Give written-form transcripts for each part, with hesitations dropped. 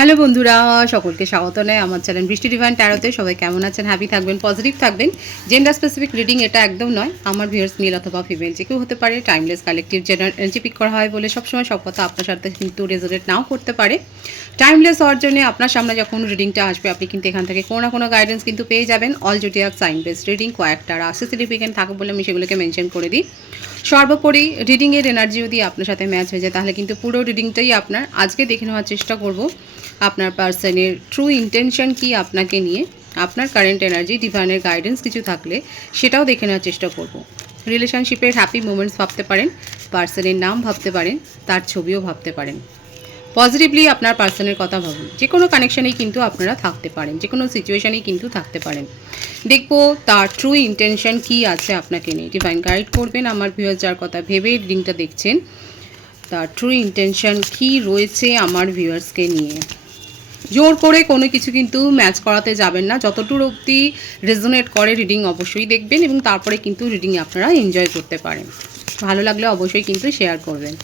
Hello বন্ধুরা, সকলকে স্বাগত নয় আমার চ্যানেল বৃষ্টি ডিভাইন ট্যারোতে। সবাই কেমন আছেন? হ্যাপি থাকবেন, পজিটিভ থাকবেন। জেন্ডার স্পেসিফিক রিডিং এটা একদম নয়। আমার ভিউয়ার্স মেল অথবা ফিমেল যে কেউ হতে পারে। Timeless collective general energy pick করা হয় বলে সবসময় সব কথা আপনার সাথে কিন্তু রেজোনেট নাও করতে পারে। টাইমলেস হওয়ার জন্য আপনার সামনে যখন রিডিংটা আসবে আপনি কিন্তু এখান থেকে কোনো না কোনো গাইডেন্স কিন্তু পেয়ে যাবেন। All zodiac sign based reading, কয়েকটা রাশি সিগনিফিকেন্ট থাকে বলে আমি সেগুলোকে মেনশন করে দিই। সর্বোপরি রিডিংয়ের এনার্জি যদি আপনার সাথে ম্যাচ হয়ে যায় তাহলে কিন্তু পুরো রিডিংটাই আপনার। আজকে দেখে নেওয়ার চেষ্টা করব আপনার পার্সনের ট্রু ইন্টেনশন কি আপনাকে নিয়ে, আপনার কারেন্ট এনার্জি, ডিভাইনের গাইডেন্স কিছু থাকলে সেটাও দেখে নেওয়ার চেষ্টা করব। রিলেশনশিপের হ্যাপি মোমেন্টস ভাবতে পারেন, পার্সনের নাম ভাবতে পারেন, তার ছবিও ভাবতে পারেন। পজিটিভলি আপনার পার্সনের কথা ভাবুন। যে কোনো কানেকশানেই কিন্তু আপনারা থাকতে পারেন, যে কোনো সিচুয়েশানেই কিন্তু থাকতে পারেন। দেখবো তার ট্রু ইন্টেনশন কি আছে আপনাকে নিয়ে। ডিভাইন গাইড করবেন আমার ভিউয়ার্স যার কথা ভেবে রিডিংটা দেখছেন, তার ট্রু ইন্টেনশন কি রয়েছে আমার ভিউয়ার্সকে নিয়ে। জোর করে কোনো কিছু কিন্তু ম্যাচ করাতে যাবেন না। যতটুকু অবধি রেজোনেট করে রিডিং অবশ্যই দেখবেন এবং তারপরে কিন্তু রিডিং আপনারা এনজয় করতে পারেন। ভালো লাগলে অবশ্যই কিন্তু শেয়ার করবেন।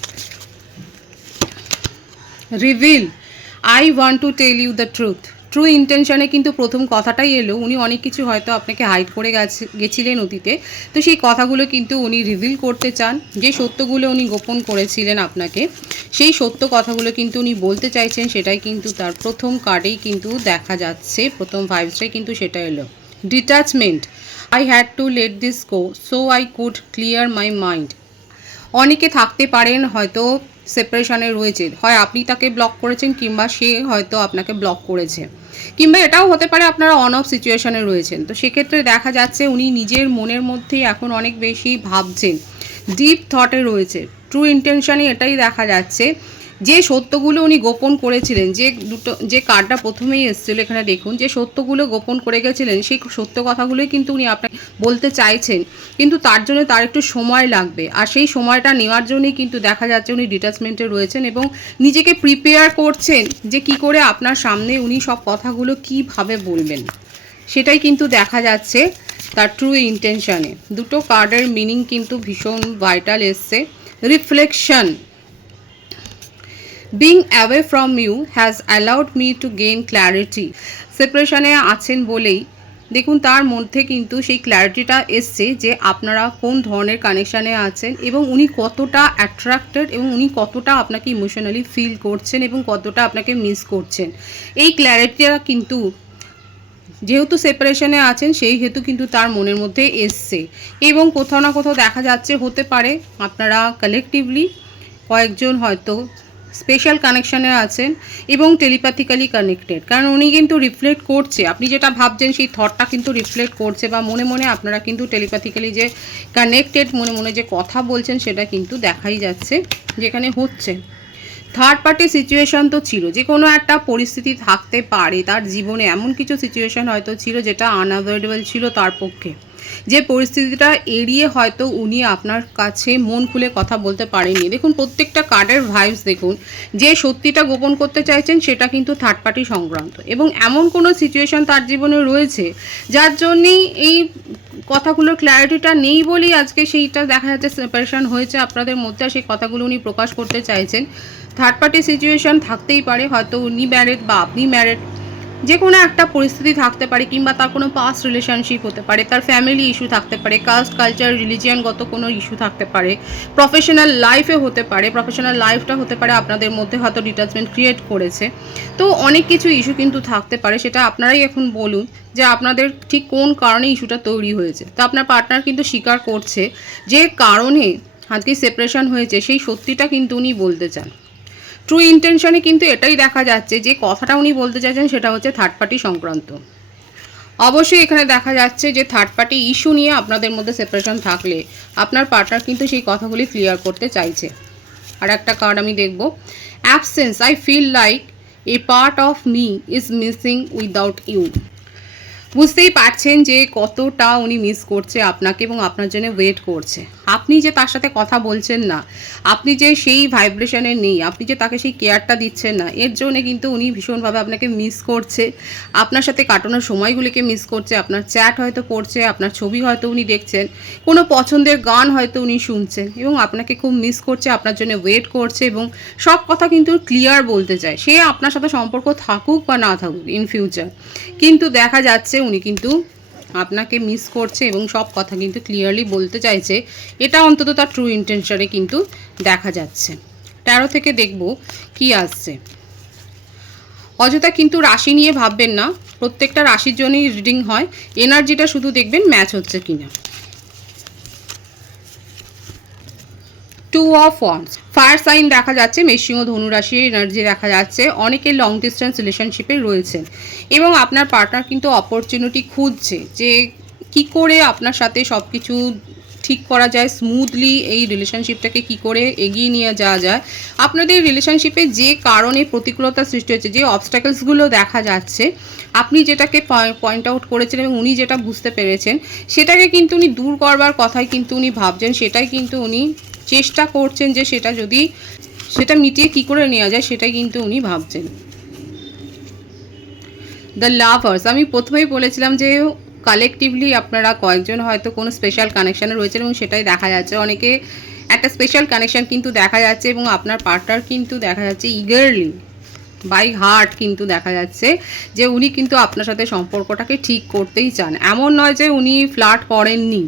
Reveal, I want to tell you the truth. True ইন্টেনশনে কিন্তু প্রথম কথাটাই এলো। উনি অনেক কিছু হয়তো আপনাকে হাইড করে গেছিলেন অতীতে, তো সেই কথাগুলো কিন্তু উনি রিভিল করতে চান। যে সত্যগুলো উনি গোপন করেছিলেন আপনাকে, সেই সত্য কথাগুলো কিন্তু উনি বলতে চাইছেন। সেটাই কিন্তু তার প্রথম কার্ডেই কিন্তু দেখা যাচ্ছে, প্রথম ভাইবসটাই কিন্তু সেটা এলো। Detachment, I had to let this go so I could clear my mind. অনেকে থাকতে পারেন হয়তো সেপারেশনে রয়েছে, হয় আপনি তাকে ব্লক করেছেন কিংবা সে হয়তো আপনাকে ব্লক করেছে, কিংবা এটাও হতে পারে আপনারা অন অফ সিচুয়েশনে রয়েছেন। তো সেক্ষেত্রে দেখা যাচ্ছে উনি নিজের মনের মধ্যেই এখন অনেক বেশি ভাবছেন, ডিপ থটে রয়েছে। ট্রু ইন্টেনশনে এটাই দেখা যাচ্ছে যে সত্যগুলো উনি গোপন করেছিলেন, যে কার্ডটা প্রথমেই এসেছিল এখানে দেখুন, যে সত্যগুলো গোপন করে গেছিলেন সেই সত্য কথাগুলোই কিন্তু উনি আপনাকে বলতে চাইছেন, কিন্তু তার জন্য তার একটু সময় লাগবে। আর সেই সময়টা নেওয়ার জন্যই কিন্তু দেখা যাচ্ছে উনি ডিট্যাচমেন্টে রয়েছেন এবং নিজেকে প্রিপেয়ার করছেন যে কি করে আপনার সামনে উনি সব কথাগুলো কিভাবে বলবেন, সেটাই কিন্তু দেখা যাচ্ছে তার ট্রু ইন্টেনশনে। দুটো কার্ডের মিনিং কিন্তু ভীষণ ভাইটাল এসছে। Reflection, being away from you has allowed me to gain clarity. সেপারেশনে আছেন বলেই দেখুন তার মধ্যে কিন্তু সেই ক্ল্যারিটিটা এসছে যে আপনারা কোন ধরনের কানেকশানে আছেন এবং উনি কতটা অ্যাট্রাক্টেড এবং উনি কতটা আপনাকে ইমোশনালি ফিল করছেন এবং কতটা আপনাকে মিস করছেন। এই ক্ল্যারিটিটা কিন্তু যেহেতু সেপারেশনে আছেন সেই হেতু কিন্তু তার মনের মধ্যে এসছে এবং কোথাও না কোথাও দেখা যাচ্ছে হতে পারে আপনারা কালেকটিভলি কয়েকজন হয়তো স্পেশাল কানেকশানে আছেন এবং টেলিপ্যাথিক্যালি কানেক্টেড, কারণ উনি কিন্তু রিফ্লেক্ট করছে আপনি যেটা ভাবছেন সেই থটটা কিন্তু রিফ্লেক্ট করছে, বা মনে মনে আপনারা কিন্তু টেলিপ্যাথিক্যালি যে কানেক্টেড, মনে মনে যে কথা বলছেন সেটা কিন্তু দেখাই যাচ্ছে যেখানে হচ্ছে। থার্ড পার্টি সিচুয়েশান তো ছিল, যে কোনো একটা পরিস্থিতি থাকতে পারে তার জীবনে, এমন কিছু সিচুয়েশান হয়তো ছিল যেটা আনঅ্যাভয়েডেবল ছিল তার পক্ষে, যে পরিস্থিতিটা এড়িয়ে হয়তো উনি আপনার কাছে মন খুলে কথা বলতে পারেননি। দেখুন প্রত্যেকটা কার্ডের ভাইবস দেখুন, যে সত্যিটা গোপন করতে চাইছেন সেটা কিন্তু থার্ড পার্টি সংক্রান্ত এবং এমন কোনো সিচুয়েশান তার জীবনে রয়েছে যার জন্যেই এই কথাগুলোর ক্ল্যারিটিটা নেই বলেই আজকে সেইটা দেখা যাচ্ছে সেপারেশন হয়েছে আপনাদের মধ্যে, আর সেই কথাগুলো উনি প্রকাশ করতে চাইছেন। থার্ড পার্টি সিচুয়েশান থাকতেই পারে, হয়তো উনি ম্যারেড বা আপনি ম্যারেড, যে কোনো একটা পরিস্থিতি থাকতে পারে, কিংবা তার কোনো পাস্ট রিলেশনশিপ হতে পারে, তার ফ্যামিলি ইস্যু থাকতে পারে, কাস্ট কালচার রিলিজিয়ানগত কোনো ইস্যু থাকতে পারে, প্রফেশনাল লাইফে হতে পারে, প্রফেশনাল লাইফটা হতে পারে আপনাদের মধ্যে হয়তো ডিট্যাচমেন্ট ক্রিয়েট করেছে। তো অনেক কিছু ইস্যু কিন্তু থাকতে পারে, সেটা আপনারাই এখন বলুন যে আপনাদের ঠিক কোন কারণে ইস্যুটা তৈরি হয়েছে। তো আপনার পার্টনার কিন্তু স্বীকার করছে যে কারণে আজকে সেপারেশন হয়েছে সেই সত্যিটা কিন্তু উনি বলতে চান। ট্রু ইন্টেনশনে কিন্তু এটাই দেখা যাচ্ছে যে কথাটা উনি বলতে চাইছেন সেটা হচ্ছে থার্ড পার্টি সংক্রান্ত। অবশ্যই এখানে দেখা যাচ্ছে যে থার্ড পার্টি ইস্যু নিয়ে আপনাদের মধ্যে সেপারেশন থাকলে আপনার পার্টনার কিন্তু সেই কথাগুলি ক্লিয়ার করতে চাইছে। আর একটা কার্ড আমি দেখব, absence, I feel like a part of me is missing without you. বুঝতেই পারছেন যে কতটা উনি মিস করছে আপনাকে এবং আপনার জন্য ওয়েট করছে। আপনি যে তার সাথে কথা বলছেন না, আপনি যে সেই ভাইব্রেশনে নেই, আপনি যে তাকে সেই কেয়ারটা দিচ্ছেন না, এর জন্যে কিন্তু উনি ভীষণভাবে আপনাকে মিস করছে, আপনার সাথে কাটানোর সময়গুলিকে মিস করছে, আপনার চ্যাট হয়তো পড়ছে, আপনার ছবি হয়তো উনি দেখছেন, কোনো পছন্দের গান হয়তো উনি শুনছেন এবং আপনাকে খুব মিস করছে, আপনার জন্য ওয়েট করছে এবং সব কথা কিন্তু ক্লিয়ার বলতে চায়। সে আপনার সাথে সম্পর্ক থাকুক বা না থাকুক ইন ফিউচার, কিন্তু দেখা যাচ্ছে উনি কিন্তু আপনাকে মিস করছে এবং সব কথা কিন্তু ক্লিয়ারলি বলতে চাইছে। এটা অন্তত তার ট্রু ইন্টেনশনে কিন্তু দেখা যাচ্ছে। 13 থেকে দেখব কি আসছে। অযথা কিন্তু রাশি নিয়ে ভাববেন না, প্রত্যেকটা রাশির জন্যই রিডিং হয়, এনার্জিটা শুধু দেখবেন ম্যাচ হচ্ছে কিনা। 2 অফ ওয়ান্ডস, ফায়ার সাইন দেখা যাচ্ছে, মেষিং ও ধনুরাশির এনার্জি দেখা যাচ্ছে। অনেকে লং ডিস্টেন্স রিলেশনশিপে রয়েছেন এবং আপনার পার্টনার কিন্তু অপরচুনিটি খুঁজছে যে কি করে আপনার সাথে সব কিছু ঠিক করা যায়, স্মুথলি এই রিলেশনশিপটাকে কি করে এগিয়ে নিয়ে যাওয়া যায়। আপনাদের রিলেশনশিপে যে কারণে প্রতিকূলতা সৃষ্টি হচ্ছে, যে অবস্ট্যাকলসগুলো দেখা যাচ্ছে, আপনি যেটাকে পয়েন্ট আউট করেছেন এবং উনি যেটা বুঝতে পেরেছেন, সেটাকে কিন্তু উনি দূর করবার কথাই কিন্তু উনি ভাবছেন, সেটাই কিন্তু উনি চেষ্টা করছেন যে সেটা মিটিয়ে কী করে নেওয়া যায়, সেটাই কিন্তু উনি ভাবছেন। দ্য লাভার্স, আমি প্রথমেই বলেছিলাম যে কালেকটিভলি আপনারা কয়েকজন হয়তো কোনো স্পেশাল কানেকশানে রয়েছেন এবং সেটাই দেখা যাচ্ছে। অনেকে একটা স্পেশাল কানেকশান কিন্তু দেখা যাচ্ছে এবং আপনার পার্টনার কিন্তু দেখা যাচ্ছে ইগারলি বাই হার্ট কিন্তু দেখা যাচ্ছে যে উনি কিন্তু আপনার সাথে সম্পর্কটাকে ঠিক করতেই চান। এমন নয় যে উনি ফ্লার্ট করেননি,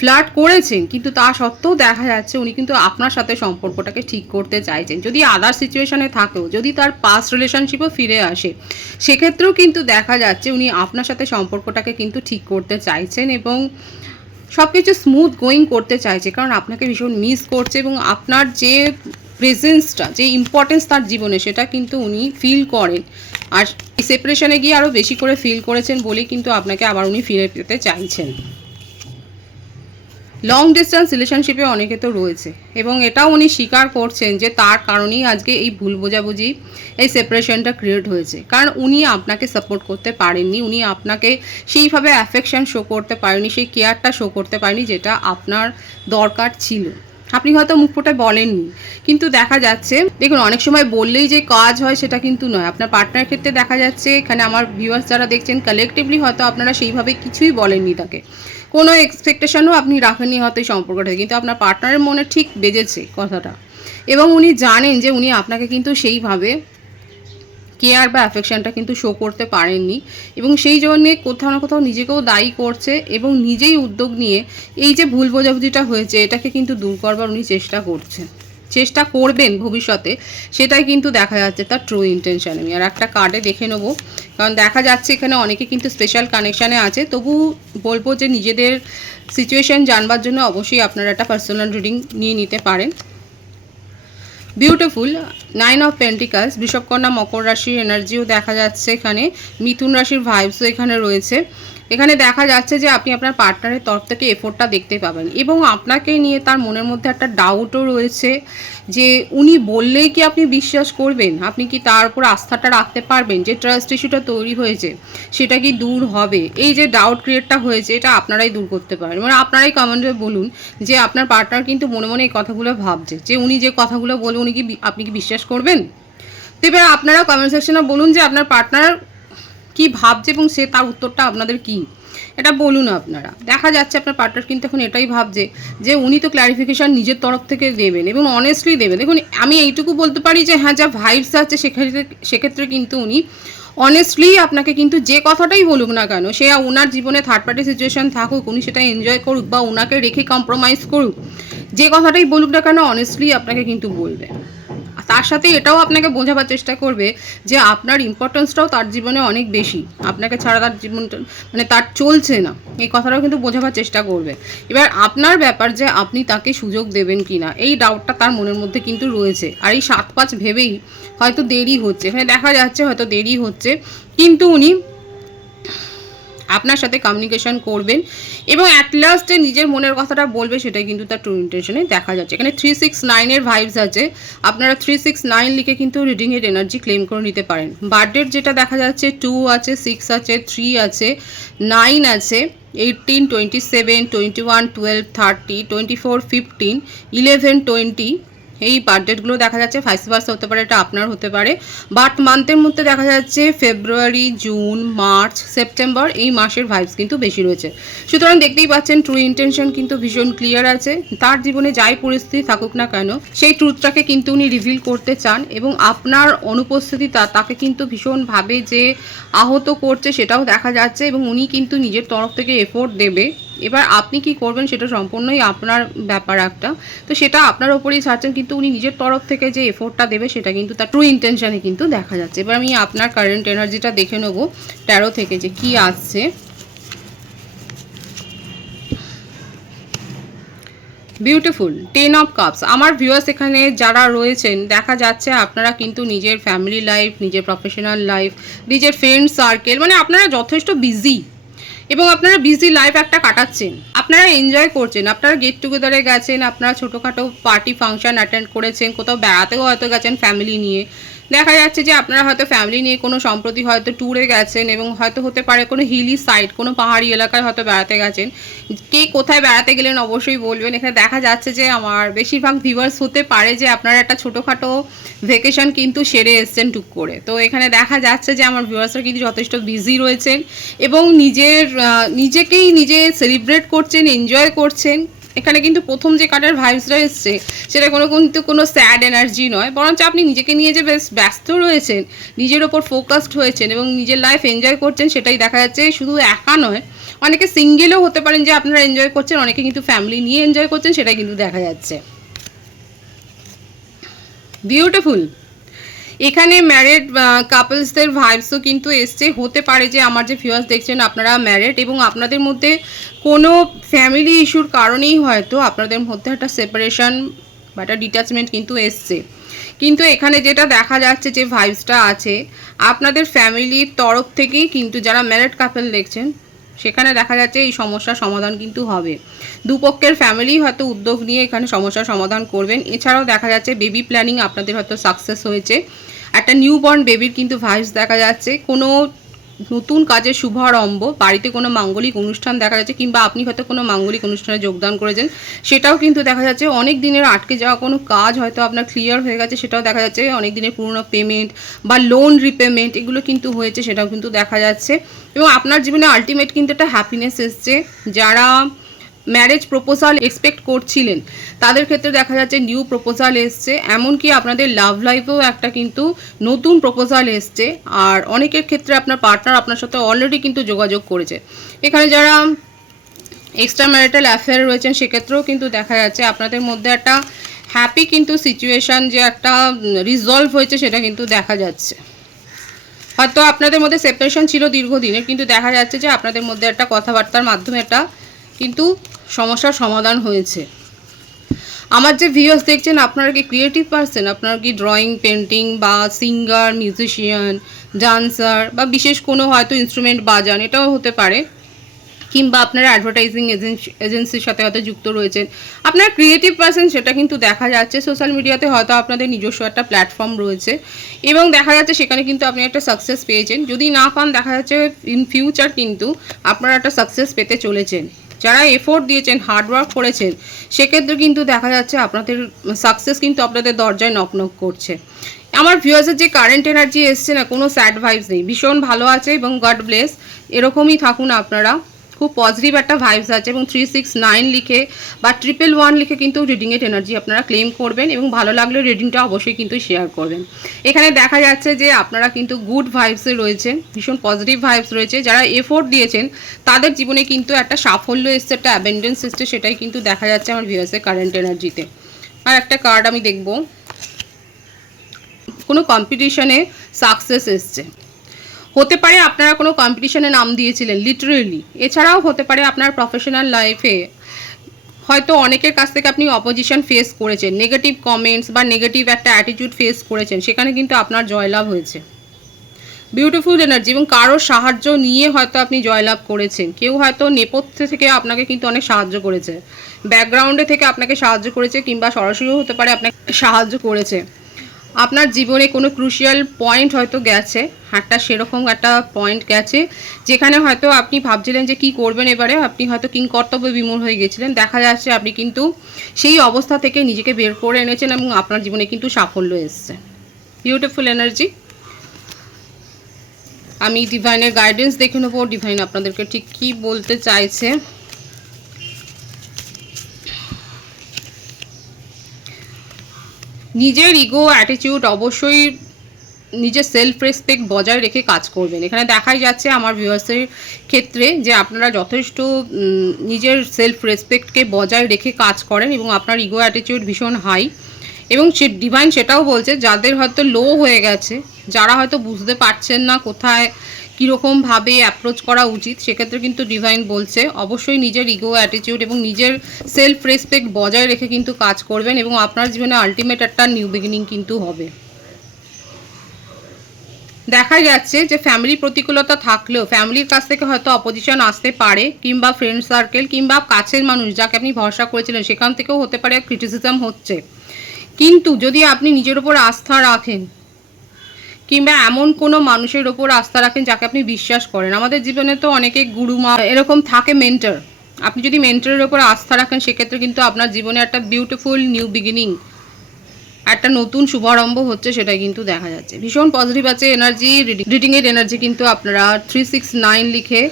ফ্লার্ট করেছেন, কিন্তু তা সত্ত্বেও দেখা যাচ্ছে উনি কিন্তু আপনার সাথে সম্পর্কটাকে ঠিক করতে চাইছেন। যদি আদার সিচুয়েশনে থাকেও, যদি তার পাস্ট রিলেশনশিপও ফিরে আসে, সেক্ষেত্রেও কিন্তু দেখা যাচ্ছে উনি আপনার সাথে সম্পর্কটাকে কিন্তু ঠিক করতে চাইছেন এবং সব কিছু স্মুথ গোয়িং করতে চাইছে, কারণ আপনাকে ভীষণ মিস করছে এবং আপনার যে প্রেজেন্সটা, যে ইম্পর্টেন্স তার জীবনে, সেটা কিন্তু উনি ফিল করেন। আর সেপারেশনে গিয়ে আরও বেশি করে ফিল করেছেন বলেই কিন্তু আপনাকে আবার উনি ফিরে পেতে চাইছেন। লং ডিস্টেন্স রিলেশনশিপে অনেকে তো রয়েছে এবং এটাও উনি স্বীকার করছেন যে তার কারণেই আজকে এই ভুল বোঝাবুঝি, এই সেপারেশনটা ক্রিয়েট হয়েছে, কারণ উনি আপনাকে সাপোর্ট করতে পারেননি, উনি আপনাকে সেইভাবে অ্যাফেকশন শো করতে পারেনি, সেই কেয়ারটা শো করতে পারেনি যেটা আপনার দরকার ছিল। আপনি হয়তো মুখ ফুটে বলেননি, কিন্তু দেখা যাচ্ছে, দেখুন অনেক সময় বললেই যে কাজ হয় সেটা কিন্তু নয়। আপনার পার্টনারের ক্ষেত্রে দেখা যাচ্ছে, এখানে আমার ভিউয়ার্স যারা দেখছেন কালেকটিভলি হয়তো আপনারা সেইভাবে কিছুই বলেননি তাকে, কোনো এক্সপেকটেশনও আপনি রাখেননি হয়তো এই সম্পর্কটাকে, কিন্তু আপনার পার্টনারের মনে ঠিক বেজেছে কথাটা এবং উনি জানেন যে উনি আপনাকে কিন্তু সেইভাবে কেয়ার বা অ্যাফেকশনটা কিন্তু শো করতে পারেননি এবং সেই জন্যে কোথাও না কোথাও নিজেকেও দায়ী করছে এবং নিজেই উদ্যোগ নিয়ে এই যে ভুল বোঝাবুঝিটা হয়েছে এটাকে কিন্তু দূর করবার উনি চেষ্টা করবেন ভবিষ্যতে, সেটাই কিন্তু দেখা যাচ্ছে তার ট্রু ইন্টেনশন। আমি আর একটা কার্ডে দেখে নেবো, কারণ দেখা যাচ্ছে এখানে অনেকে কিন্তু স্পেশাল কানেকশানে আছে। তবু বলবো যে নিজেদের সিচুয়েশান জানবার জন্য অবশ্যই আপনারা একটা পার্সোনাল রিডিং নিয়ে নিতে পারেন। বিউটিফুল 9 অফ পেন্টিকালস, বৃষভকন্যা মকর রাশির এনার্জিও দেখা যাচ্ছে এখানে, মিথুন রাশির ভাইবসও এখানে রয়েছে। এখানে দেখা যাচ্ছে যে আপনি আপনার পার্টনারের তরফ থেকে এফোর্টটা দেখতে পাবেন এবং আপনাকে নিয়ে তার মনের মধ্যে একটা ডাউটও রয়েছে যে উনি বললেই কি আপনি বিশ্বাস করবেন, আপনি কি তার উপর আস্থাটা রাখতে পারবেন, যে ট্রাস্ট ইস্যুটা তৈরি হয়েছে সেটা কি দূর হবে। এই যে ডাউট ক্রিয়েটটা হয়েছে এটা আপনারাই দূর করতে পারেন, মানে আপনারাই কমেন্টে বলুন যে আপনার পার্টনার কিন্তু মনে মনে এই কথাগুলো ভাবছে, যে উনি যে কথাগুলো বলে আপনি কি বিশ্বাস করবেন। তো এবার আপনারা কমেন্ট সেকশনে বলুন যে আপনার পার্টনার কি ভাবছে এবং সে তার উত্তরটা আপনাদের কি, এটা বলুন আপনারা। দেখা যাচ্ছে আপনার পার্টনার কিন্তু এখন এটাই ভাবছে যে উনি তো ক্ল্যারিফিকেশান নিজের তরফ থেকে দেবেন এবং অনেস্টলি দেবেন। দেখুন আমি এইটুকু বলতে পারি যে হ্যাঁ, যা ভাইবস আছে সেক্ষেত্রে কিন্তু উনি অনেস্টলি আপনাকে কিন্তু যে কথাটাই বলুক না কেন, সে ওনার জীবনে থার্ড পার্টি সিচুয়েশান থাকুক, উনি সেটা এনজয় করুক বা ওনাকে রেখে কম্প্রোমাইজ করুক, যে কথাটাই বলুক না কেন অনেস্টলি আপনাকে কিন্তু বলবে। তার সাথে এটাও আপনাকে বোঝাবার চেষ্টা করবে যে আপনার ইম্পর্টেন্সটাও তার জীবনে অনেক বেশি, আপনাকে ছাড়া তার জীবনটা মানে তার চলছে না, এই কথাটাও কিন্তু বোঝাবার চেষ্টা করবে। এবার আপনার ব্যাপার যে আপনি তাকে সুযোগ দেবেন কি না, এই ডাউটটা তার মনের মধ্যে কিন্তু রয়েছে। আর এই 7-5 ভেবেই হয়তো দেরি হচ্ছে, এখানে দেখা যাচ্ছে হয়তো দেরি হচ্ছে, কিন্তু উনি আপনার সাথে কমিউনিকেশন করবেন এবং অ্যাট লাস্ট যে নিজের মনের কথাটা বলবে সেটাই কিন্তু তার ট্রু ইন্টেনশনে দেখা যাচ্ছে। এখানে 369-এর ভাইবস আছে, আপনারা 369 লিখে কিন্তু রিডিংয়ের এনার্জি ক্লেম করে নিতে পারেন। বার্থডের যেটা দেখা যাচ্ছে 2 আছে, 6 আছে, 3 আছে, 9 আছে, 18, 27, 21, 12, 30, 24, 15, 11, 20 এই বার্থডেটগুলো দেখা যাচ্ছে। ভাইস ভার্সা হতে পারে, এটা আপনার হতে পারে। বাট মান্থের মধ্যে দেখা যাচ্ছে ফেব্রুয়ারি, জুন, মার্চ, সেপ্টেম্বর এই মাসের ভাইবস কিন্তু বেশি রয়েছে। সুতরাং দেখতেই পাচ্ছেন ট্রু ইন্টেনশন কিন্তু ভীষণ ক্লিয়ার আছে। তার জীবনে যাই পরিস্থিতি থাকুক না কেন সেই ট্রুথটাকে কিন্তু উনি রিভিল করতে চান, এবং আপনার অনুপস্থিতিটা তাকে কিন্তু ভীষণভাবে যে আহত করছে সেটাও দেখা যাচ্ছে, এবং উনি কিন্তু নিজের তরফ থেকে এফোর্ট দেবে। এবার আপনি কি করবেন সেটা সম্পূর্ণই আপনার ব্যাপার একটা, তো সেটা আপনার ওপরেই ছাড়ছেন, কিন্তু উনি নিজের তরফ থেকে যে এফোর্টটা দেবে সেটা কিন্তু তার ট্রু ইন্টেনশনে কিন্তু দেখা যাচ্ছে। এবার আমি আপনার কারেন্ট এনার্জিটা দেখে নেব ট্যারো থেকে যে কি আসছে। Beautiful 10 of cups. আমার ভিউয়ার্স এখানে যারা রয়েছেন দেখা যাচ্ছে আপনারা কিন্তু নিজের ফ্যামিলি লাইফ, নিজের প্রফেশনাল লাইফ, নিজের ফ্রেন্ড সার্কেল, মানে আপনারা যথেষ্ট বিজি, এবং আপনারা বিজি লাইফ একটা কাটাচ্ছেন, আপনারা এনজয় করছেন, আপনারা গেট টুগেদারে গেছেন, আপনারা ছোটোখাটো পার্টি ফাংশন অ্যাটেন্ড করেছেন, কোথাও বেড়াতেও হয়তো গেছেন ফ্যামিলি নিয়ে। দেখা যাচ্ছে যে আপনারা হয়তো ফ্যামিলি নিয়ে কোনো সম্প্রতি হয়তো ট্যুরে গেছেন, এবং হয়তো হতে পারে কোনো হিলি সাইড, কোনো পাহাড়ি এলাকায় হয়তো বেড়াতে গেছেন। কে কোথায় বেড়াতে গেলেন অবশ্যই বলবেন। এখানে দেখা যাচ্ছে যে আমার বেশিরভাগ ভিউয়ার্স হতে পারে যে আপনারা একটা ছোটোখাটো ভেকেশন কিন্তু সেরে এসছেন টুক করে। তো এখানে দেখা যাচ্ছে যে আমার ভিউয়ার্সরা কিন্তু যথেষ্ট বিজি রয়েছেন, এবং নিজেকেই নিজে সেলিব্রেট করছেন, এনজয় করছেন। এখানে কিন্তু প্রথম যে কার্ডের ভাইবসটা এসছে সেটা কিন্তু কোনো স্যাড এনার্জি নয়, বরঞ্চ আপনি নিজেকে নিয়ে যে বেশ ব্যস্ত রয়েছেন, নিজের ওপর ফোকাসড হয়েছেন এবং নিজের লাইফ এনজয় করছেন, সেটাই দেখা যাচ্ছে। শুধু একা নয়, অনেকে সিঙ্গেলও হতে পারেন যে আপনারা এনজয় করছেন, অনেকে কিন্তু ফ্যামিলি নিয়ে এনজয় করছেন, সেটাই কিন্তু দেখা যাচ্ছে। বিউটিফুল। এখানে ম্যারিড কাপলসদের ভাইবসও কিন্তু এসছে। হতে পারে যে আমার যে ভিউয়ার্স দেখছেন আপনারা ম্যারিড, এবং আপনাদের মধ্যে কোনো ফ্যামিলি ইস্যুর কারণেই হয়তো আপনাদের মধ্যে একটা সেপারেশন বা একটা ডিট্যাচমেন্ট কিন্তু এসছে। কিন্তু এখানে যেটা দেখা যাচ্ছে যে ভাইবসটা আছে আপনাদের ফ্যামিলির তরফ থেকেই, কিন্তু যারা ম্যারিড কাপল দেখছেন সেখানে দেখা যাচ্ছে এই সমস্যার সমাধান কিন্তু হবে। দুপক্ষের ফ্যামিলি হয়তো উদ্যোগ নিয়ে এখানে সমস্যার সমাধান করবেন। এছাড়াও দেখা যাচ্ছে বেবি প্ল্যানিং আপনাদের হয়তো সাকসেস হয়েছে, একটা নিউবর্ন বেবির কিন্তু ভাইবস দেখা যাচ্ছে। কোনো নতুন কাজের শুভারম্ভ, বাড়িতে কোনো মাঙ্গলিক অনুষ্ঠান দেখা যাচ্ছে, কিংবা আপনি হয়তো কোনো মাঙ্গলিক অনুষ্ঠানে যোগদান করেছেন, সেটাও কিন্তু দেখা যাচ্ছে। অনেক দিনের আটকে যাওয়া কোনো কাজ হয়তো আপনার ক্লিয়ার হয়ে গেছে, সেটাও দেখা যাচ্ছে। অনেক দিনের পুরনো পেমেন্ট বা লোন রিপেমেন্ট এগুলো কিন্তু হয়েছে, সেটাও কিন্তু দেখা যাচ্ছে। এবং আপনার জীবনে আলটিমেট কিন্তু একটা হ্যাপিনেস এসছে। যারা ম্যারেজ প্রপোজাল এক্সপেক্ট করছিলেন তাদের ক্ষেত্রে দেখা যাচ্ছে নিউ প্রপোজাল এসছে, এমনকি আপনাদের লাভ লাইফেও একটা কিন্তু নতুন প্রপোজাল এসছে। আর অনেকের ক্ষেত্রে আপনার পার্টনার আপনার সাথে অলরেডি কিন্তু যোগাযোগ করেছে। এখানে যারা এক্সট্রা ম্যারিটাল অ্যাফেয়ার রয়েছেন সেক্ষেত্রেও কিন্তু দেখা যাচ্ছে আপনাদের মধ্যে একটা হ্যাপি কিন্তু সিচুয়েশান যে একটা রিজলভ হয়েছে সেটা কিন্তু দেখা যাচ্ছে। হয়তো আপনাদের মধ্যে সেপারেশন ছিল দীর্ঘদিনের, কিন্তু দেখা যাচ্ছে যে আপনাদের মধ্যে একটা কথাবার্তার মাধ্যমে একটা কিন্তু সমস্যার সমাধান হয়েছে। আমার যে ভিউয়ার্স দেখছেন আপনারা কি ক্রিয়েটিভ পারসন, আপনারা কি ড্রয়িং, পেন্টিং বা সিঙ্গার, মিউজিশিয়ান, ডান্সার বা বিশেষ কোনো হয়তো ইনস্ট্রুমেন্ট বাজান, এটাও হতে পারে, কিংবা আপনারা অ্যাডভার্টাইজিং এজেন্সির সাথে হয়তো যুক্ত রয়েছেন, আপনারা ক্রিয়েটিভ পারসন, সেটা কিন্তু দেখা যাচ্ছে। সোশ্যাল মিডিয়াতে হয়তো আপনাদের নিজস্ব একটা প্ল্যাটফর্ম রয়েছে, এবং দেখা যাচ্ছে সেখানে কিন্তু আপনি একটা সাকসেস পেয়েছেন। যদি না পান দেখা যাচ্ছে ইন ফিউচার কিন্তু আপনারা একটা সাকসেস পেতে চলেছেন। যারা এফোর্ট দিয়েছেন, হার্ডওয়ার্ক করেছেন, সেক্ষেত্রে কিন্তু দেখা যাচ্ছে আপনাদের সাকসেস কিন্তু আপনাদের দরজায় নক নক করছে। আমার ভিউয়ার্সের যে কারেন্ট এনার্জি এসছে না, কোনো স্যাড ভাইবস নেই, ভীষণ ভালো আছে, এবং গড ব্লেস, এরকমই থাকুন আপনারা। খুব পজিটিভ একটা ভাইবস আছে, এবং 369 লিখে বা 111 লিখে কিন্তু রিডিংয়ের এনার্জি আপনারা ক্লেম করবেন, এবং ভালো লাগলে রিডিংটা অবশ্যই কিন্তু শেয়ার করবেন। এখানে দেখা যাচ্ছে যে আপনারা কিন্তু গুড ভাইবসে রয়েছেন, ভীষণ পজিটিভ ভাইবস রয়েছে। যারা এফোর্ট দিয়েছেন তাদের জীবনে কিন্তু একটা সাফল্য এসছে, একটা অ্যাবেন্ডেন্স এসছে, সেটাই কিন্তু দেখা যাচ্ছে আমার ভিউয়ার্সের কারেন্ট এনার্জিতে। আর একটা কার্ড আমি দেখব, কোনো কম্পিটিশনে সাকসেস এসছে। হতে পারে আপনারা কোনো কম্পিটিশনে নাম দিয়েছিলেন লিটারেলি। এছাড়াও হতে পারে আপনার প্রফেশনাল লাইফে হয়তো অনেকের কাছ থেকে আপনি অপোজিশন ফেস করেছেন, নেগেটিভ কমেন্টস বা নেগেটিভ একটা অ্যাটিটিউড ফেস করেছেন, সেখানে কিন্তু আপনার জয়লাভ হয়েছে। বিউটিফুল এনার্জি, এবং কারোর সাহায্য নিয়ে হয়তো আপনি জয়লাভ করেছেন। কেউ হয়তো নেপথ্যে থেকে আপনাকে কিন্তু অনেক সাহায্য করেছে, ব্যাকগ্রাউন্ডে থেকে আপনাকে সাহায্য করেছে, কিংবা সরাসরিও হতে পারে আপনাকে সাহায্য করেছে। আপনার জীবনে কোনো ক্রুশিয়াল পয়েন্ট হয়তো গেছে, একটা সেরকম একটা পয়েন্ট গেছে যেখানে হয়তো আপনি ভাবছিলেন যে কি করবেন এবারে, আপনি হয়তো কিংকর্তব্য বিমূঢ় হয়ে গেছিলেন। দেখা যাচ্ছে আপনি কিন্তু সেই অবস্থা থেকে নিজেকে বের করে এনেছেন এবং আপনার জীবনে কিন্তু সাফল্য এসছে। Beautiful energy. আমি ডিভাইনের গাইডেন্স দেখে নেবো, ডিভাইন আপনাদেরকে ঠিক কী বলতে চাইছে। নিজের ইগো অ্যাটিটিউড অবশ্যই, নিজের সেলফ রেসপেক্ট বজায় রেখে কাজ করবেন। এখানে দেখাই যাচ্ছে আমার ভিউয়ার্সের ক্ষেত্রে যে আপনারা যথেষ্ট নিজের সেলফ রেসপেক্টকে বজায় রেখে কাজ করেন এবং আপনার ইগো অ্যাটিটিউড ভীষণ হাই। এবং সে ডিভাইন সেটাও বলছে যাদের হয়তো লো হয়ে গেছে, যারা হয়তো বুঝতে পারছেন না কোথায় কীরকমভাবে অ্যাপ্রোচ করা উচিত, সেক্ষেত্রে কিন্তু ডিভাইন বলছে অবশ্যই নিজের ইগো অ্যাটিটিউড এবং নিজের সেলফ রেসপেক্ট বজায় রেখে কিন্তু কাজ করবেন এবং আপনার জীবনে আলটিমেট একটা নিউ বিগিনিং কিন্তু হবে। দেখা যাচ্ছে যে ফ্যামিলি প্রতিকূলতা থাকলেও ফ্যামিলির কাছ থেকে হয়তো অপোজিশন আসতে পারে, কিংবা ফ্রেন্ড সার্কেল কিংবা কাছের মানুষ যাকে আপনি ভরসা করেছিলেন সেখান থেকেও হতে পারে ক্রিটিসিজম হচ্ছে। কিন্তু যদি আপনি নিজের ওপর আস্থা রাখেন কিংবা এমন কোনো মানুষের ওপর আস্থা রাখেন যাকে আপনি বিশ্বাস করেন, আমাদের জীবনে তো অনেকে গুরুমা এরকম থাকে, মেন্টর, আপনি যদি মেন্টরের ওপর আস্থা রাখেন সেক্ষেত্রে কিন্তু আপনার জীবনে একটা বিউটিফুল নিউ বিগিনিং, একটা নতুন শুভারম্ভ হচ্ছে, সেটাই কিন্তু দেখা যাচ্ছে। ভীষণ পজিটিভ আছে এনার্জি। রিডিংয়ের এনার্জি কিন্তু আপনারা 369 লিখে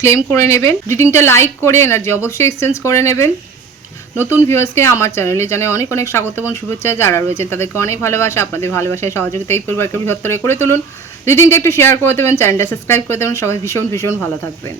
ক্লেম করে নেবেন। রিডিংটা লাইক করে এনার্জি অবশ্যই এক্সচেঞ্জ করে নেবেন। নতুন ভিউয়ার্সকে আমার চ্যানেলে জানাই অনেক অনেক স্বাগত এবং শুভেচ্ছা। যারা রয়েছেন তাদেরকে অনেক ভালোবাসা, আপনাদের ভালোবাসায় সহযোগিতা এই পরিবারকে বৃহত্তর করে তুলুন। রিডিংটা একটু শেয়ার করে দেবেন, চ্যানেলটা সাবস্ক্রাইব করে দেবেন। সবাই ভীষণ ভীষণ ভালো থাকবেন।